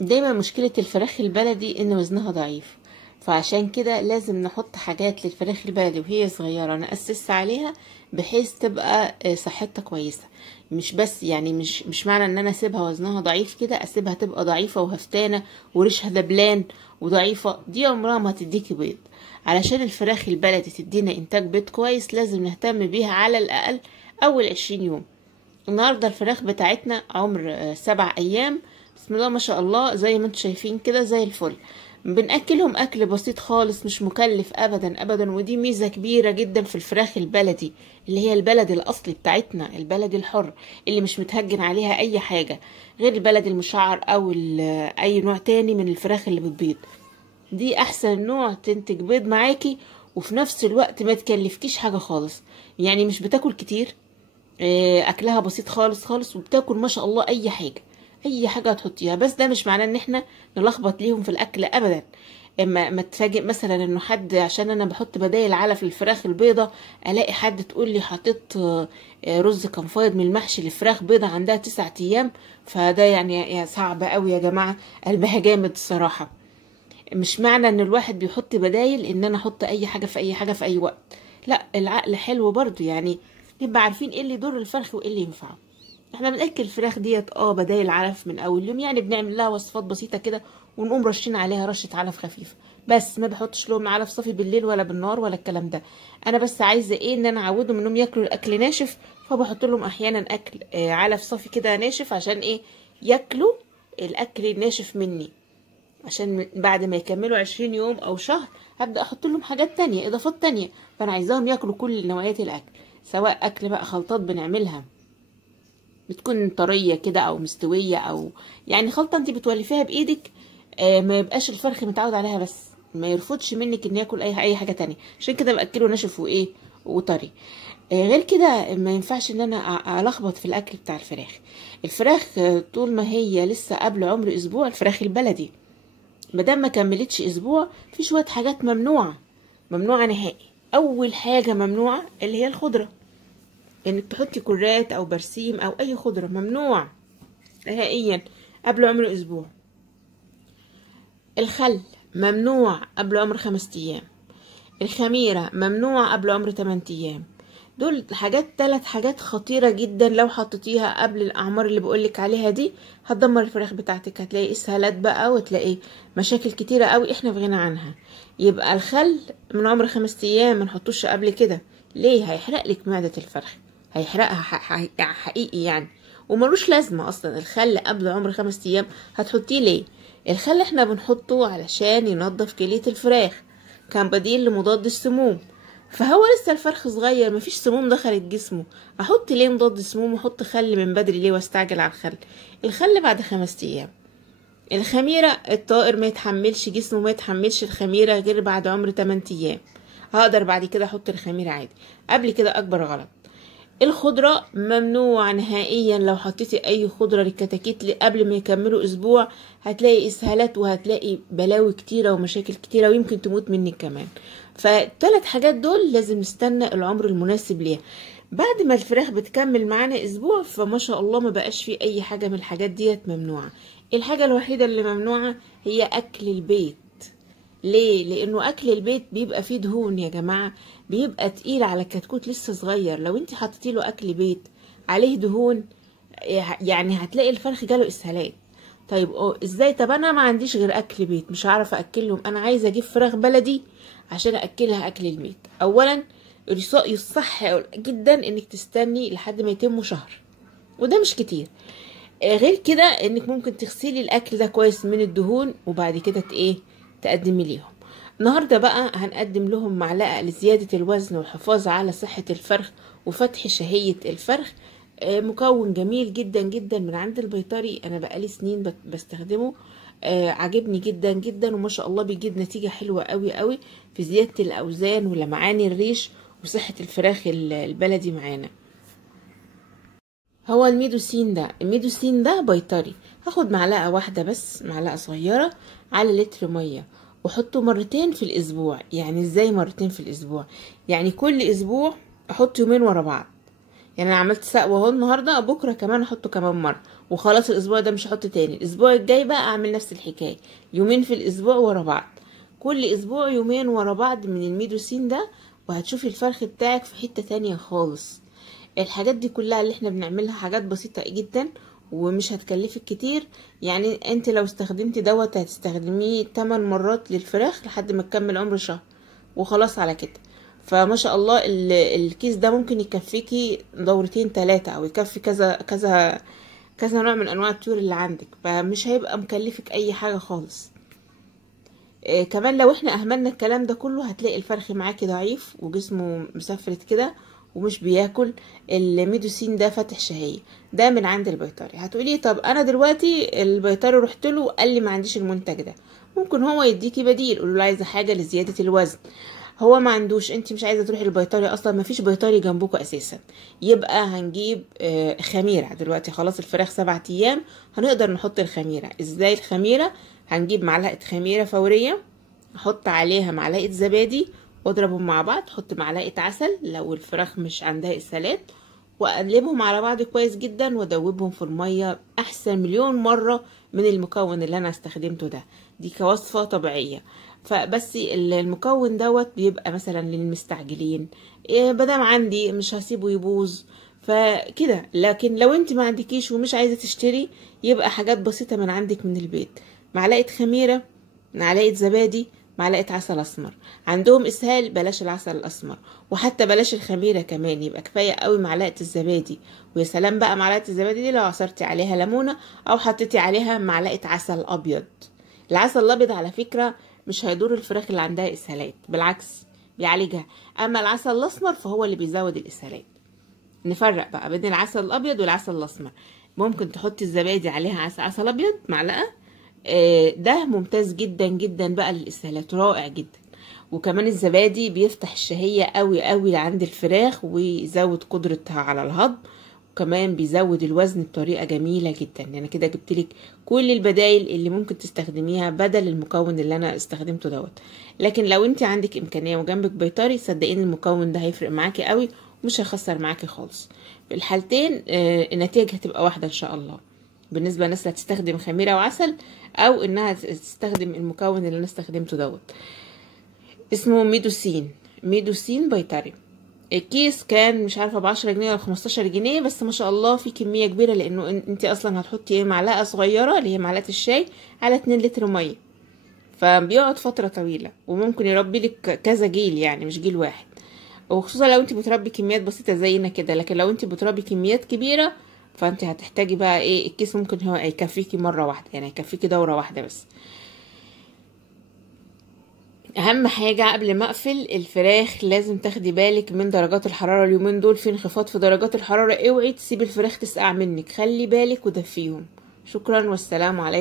دايما مشكلة الفراخ البلدي ان وزنها ضعيف، فعشان كده لازم نحط حاجات للفراخ البلدي وهي صغيرة نأسس عليها بحيث تبقى صحتها كويسة. مش بس يعني مش معنى ان انا اسيبها وزنها ضعيف كده اسيبها تبقى ضعيفة وهفتانة وريشها دبلان وضعيفة، دي عمرها ما هتديكي بيض. علشان الفراخ البلدي تدينا انتاج بيض كويس لازم نهتم بيها على الاقل اول 20 يوم. النهاردة الفراخ بتاعتنا عمر 7 ايام، بسم الله ما شاء الله زي ما انتم شايفين كده زي الفل. بنأكلهم اكل بسيط خالص مش مكلف ابدا ابدا، ودي ميزة كبيرة جدا في الفراخ البلدي اللي هي البلد الاصلي بتاعتنا، البلد الحر اللي مش متهجن عليها اي حاجة غير البلد المشعر او اي نوع تاني من الفراخ اللي بتبيض. دي احسن نوع تنتج بيض معاكي وفي نفس الوقت ما تكلفتيش حاجة خالص، يعني مش بتاكل كتير، اكلها بسيط خالص خالص، وبتاكل ما شاء الله اي حاجة اي حاجة هتحطيها. بس ده مش معناه ان احنا نلخبط ليهم في الاكل ابدا. اما ما تفاجئ مثلا انه حد عشان انا بحط بدايل علف للفراخ البيضة الاقي حد تقول لي حطيت رز كان فايض من المحشي لفراخ بيضة عندها 9 ايام، فده يعني صعب قوي يا جماعة، قلبها جامد الصراحة. مش معنى ان الواحد بيحط بدايل ان انا احط اي حاجة في اي حاجة في اي وقت، لا العقل حلو برضو، يعني نبقى عارفين ايه اللي يضر الفرخ وايه اللي ينفعه. احنا بنأكل الفراخ ديت بدايل علف من اول يوم، يعني بنعمل لها وصفات بسيطة كده ونقوم رشين عليها رشة علف خفيفة بس، ما بحطش لهم علف صافي بالليل ولا بالنهار ولا الكلام ده. انا بس عايزة ايه ان انا اعودهم انهم ياكلوا الاكل ناشف، فبحط لهم احيانا اكل علف صافي كده ناشف عشان ايه ياكلوا الاكل الناشف مني، عشان بعد ما يكملوا 20 يوم او شهر هبدأ احط لهم حاجات تانية اضافات تانية. فانا عايزاهم ياكلوا كل نوعيات الاكل، سواء اكل بقى خلطات بنعملها بتكون طرية كده او مستوية، او يعني خلطة انت بتولفيها بايدك، ما يبقاش الفرخ متعود عليها بس ما يرفضش منك ان ياكل اي حاجة تانية. عشان كده باكله ناشف وايه وطري. غير كده ما ينفعش ان انا الخبط في الاكل بتاع الفراخ. الفراخ طول ما هي لسه قبل عمر اسبوع، الفراخ البلدي مادام ما كملتش اسبوع في شويه حاجات ممنوعه، ممنوعه نهائي. اول حاجه ممنوعه اللي هي الخضره، انك تحطي كرات او برسيم او اي خضره، ممنوع نهائيا قبل عمر اسبوع. الخل ممنوع قبل عمر 5 ايام. الخميره ممنوع قبل عمر 8 ايام. دول حاجات 3 حاجات خطيرة جدا، لو حطيتيها قبل الأعمار اللي بقولك عليها دي هتدمر الفراخ بتاعتك، هتلاقي إسهالات بقى وتلاقي مشاكل كتيرة قوي احنا في غنى عنها. يبقى الخل من عمر 5 أيام منحطوش قبل كده، ليه؟ هيحرق لك معدة الفرخ، هيحرقها حقيقي يعني، وملوش لازمة أصلا. الخل قبل عمر 5 أيام هتحطيه ليه؟ الخل احنا بنحطه علشان ينظف كلية الفراخ، كان بديل لمضاد السموم. فهو لسه الفرخ صغير مفيش سموم دخلت جسمه، احط ليه مضاد سموم واحط خل من بدري ليه واستعجل على الخل؟ الخل بعد 5 ايام. الخميرة الطائر ما يتحملش جسمه، ما يتحملش الخميرة غير بعد عمر 8 ايام، هقدر بعد كده احط الخميرة عادي، قبل كده اكبر غلط. الخضرة ممنوع نهائيا، لو حطيتي اي خضرة للكتاكيت قبل ما يكملوا اسبوع هتلاقي اسهالات وهتلاقي بلاوي كتيرة ومشاكل كتيرة ويمكن تموت منك كمان. ف3 حاجات دول لازم نستنى العمر المناسب ليها. بعد ما الفراخ بتكمل معانا اسبوع فما شاء الله ما بقاش فيه اي حاجة من الحاجات ديت ممنوعة. الحاجة الوحيدة اللي ممنوعة هي اكل البيت. ليه؟ لانه اكل البيت بيبقى فيه دهون يا جماعة، بيبقى تقيل على كتكوت لسه صغير. لو انت حطيتي له اكل بيت عليه دهون يعني هتلاقي الفرخ جاله اسهالات. طيب ازاي؟ طب انا ما عنديش غير اكل بيت، مش هعرف اكلهم، انا عايزه اجيب فراخ بلدي عشان اكلها اكل البيت. اولا الصح جدا انك تستني لحد ما يتم شهر، وده مش كتير. غير كده انك ممكن تغسلي الاكل ده كويس من الدهون وبعد كده تقدمي ليهم. النهارده بقى هنقدم لهم معلقه لزياده الوزن والحفاظ على صحه الفرخ وفتح شهيه الفرخ. مكون جميل جدا جدا من عند البيطري، انا بقالي سنين بستخدمه، عجبني جدا جدا وما شاء الله بيجيب نتيجة حلوة قوي قوي في زيادة الاوزان ولمعان الريش وصحة الفراخ البلدي معانا. هو الميدوسين ده بيطري، هاخد معلقة واحدة بس، معلقة صغيرة على لتر مية، وحطه مرتين في الاسبوع. يعني ازاي مرتين في الاسبوع؟ يعني كل اسبوع احط يومين ورا بعض، يعني انا عملت سقوه اهو النهارده، بكره كمان احطه كمان مره، وخلاص الاسبوع ده مش هحط تاني. الاسبوع الجاي بقى اعمل نفس الحكايه، يومين في الاسبوع ورا بعض، كل اسبوع يومين ورا بعض من الميدوسين ده، وهتشوفي الفرخ بتاعك في حته تانية خالص. الحاجات دي كلها اللي احنا بنعملها حاجات بسيطه جدا ومش هتكلفك كتير. يعني انت لو استخدمتي دوت هتستخدميه 8 مرات للفراخ لحد ما تكمل عمر شهر، وخلاص على كده. فما شاء الله الكيس ده ممكن يكفيكي دورتين 3، او يكفي كذا كذا كذا نوع من انواع الطيور اللي عندك، فمش هيبقى مكلفك اي حاجة خالص. كمان لو احنا اهملنا الكلام ده كله هتلاقي الفرخ معاكي ضعيف وجسمه مسفلت كده ومش بياكل. الميدوسين ده فاتح شهية، ده من عند البيطري. هتقولي طب انا دلوقتي البيطري رحت له قال لي ما عنديش المنتج ده، ممكن هو يديكي بديل. قولوا له عايزه حاجه لزياده الوزن، هو ما عندوش، انت مش عايزه تروحي البيطري، اصلا ما فيش بيطري جنبكم اساسا، يبقى هنجيب خميره. دلوقتي خلاص الفراخ 7 ايام، هنقدر نحط الخميره. ازاي الخميره؟ هنجيب معلقه خميره فوريه، احط عليها معلقه زبادي واضربهم مع بعض، احط معلقه عسل لو الفراخ مش عندها اسهالات، واقلبهم على بعض كويس جدا وادوبهم في الميه احسن مليون مره من المكون اللي انا استخدمته ده. دي كوصفه طبيعيه. فبس المكون دوت بيبقى مثلا للمستعجلين، مادام عندي مش هسيبه يبوظ فكده. لكن لو انت ما عندكيش ومش عايزه تشتري، يبقى حاجات بسيطه من عندك من البيت، معلقه خميره، معلقه زبادي، معلقه عسل اسمر. عندهم اسهال بلاش العسل الاسمر، وحتى بلاش الخميره كمان، يبقى كفايه قوي معلقه الزبادي. ويا سلام بقى معلقه الزبادي دي لو عصرتي عليها ليمونه او حطيتي عليها معلقه عسل ابيض. العسل الابيض على فكره مش هيضر الفراخ اللي عندها اسهالات، بالعكس بيعالجها. اما العسل الاسمر فهو اللي بيزود الاسهالات. نفرق بقى بين العسل الابيض والعسل الاسمر. ممكن تحطي الزبادي عليها عسل ابيض معلقه، ده ممتاز جدا جدا بقى للاسهالات، رائع جدا. وكمان الزبادي بيفتح الشهية قوي قوي عند الفراخ ويزود قدرتها على الهضم، وكمان بيزود الوزن بطريقة جميلة جدا. يعني كده جبتلك كل البدائل اللي ممكن تستخدميها بدل المكون اللي انا استخدمته دوت. لكن لو انت عندك امكانية وجنبك بيطري، صدقيني المكون ده هيفرق معاكي قوي ومش هيخسر معاكي خالص. في الحالتين النتيجة هتبقى واحدة ان شاء الله، بالنسبة للناس اللي هتستخدم خميرة وعسل او انها تستخدم المكون اللي انا استخدمته دوت. اسمه ميدوسين بيطري. الكيس كان مش عارفه ب10 جنيه ولا 15 جنيه، بس ما شاء الله في كميه كبيره، لانه انت اصلا هتحطي معلقه صغيره اللي هي معلقه الشاي على 2 لتر ميه، فبيقعد فتره طويله وممكن يربي لك كذا جيل، يعني مش جيل واحد. وخصوصا لو انت بتربي كميات بسيطه زينا كده. لكن لو انت بتربي كميات كبيره فانت هتحتاجي بقى ايه، الكيس ممكن هو يكفيكي مره واحده، يعني يكفيكي دوره واحده بس. اهم حاجة قبل ما اقفل الفراخ لازم تاخدي بالك من درجات الحرارة. اليومين دول في انخفاض في درجات الحرارة، اوعي تسيبي الفراخ تسقع منك، خلي بالك ودفيهم. شكرا والسلام عليكم.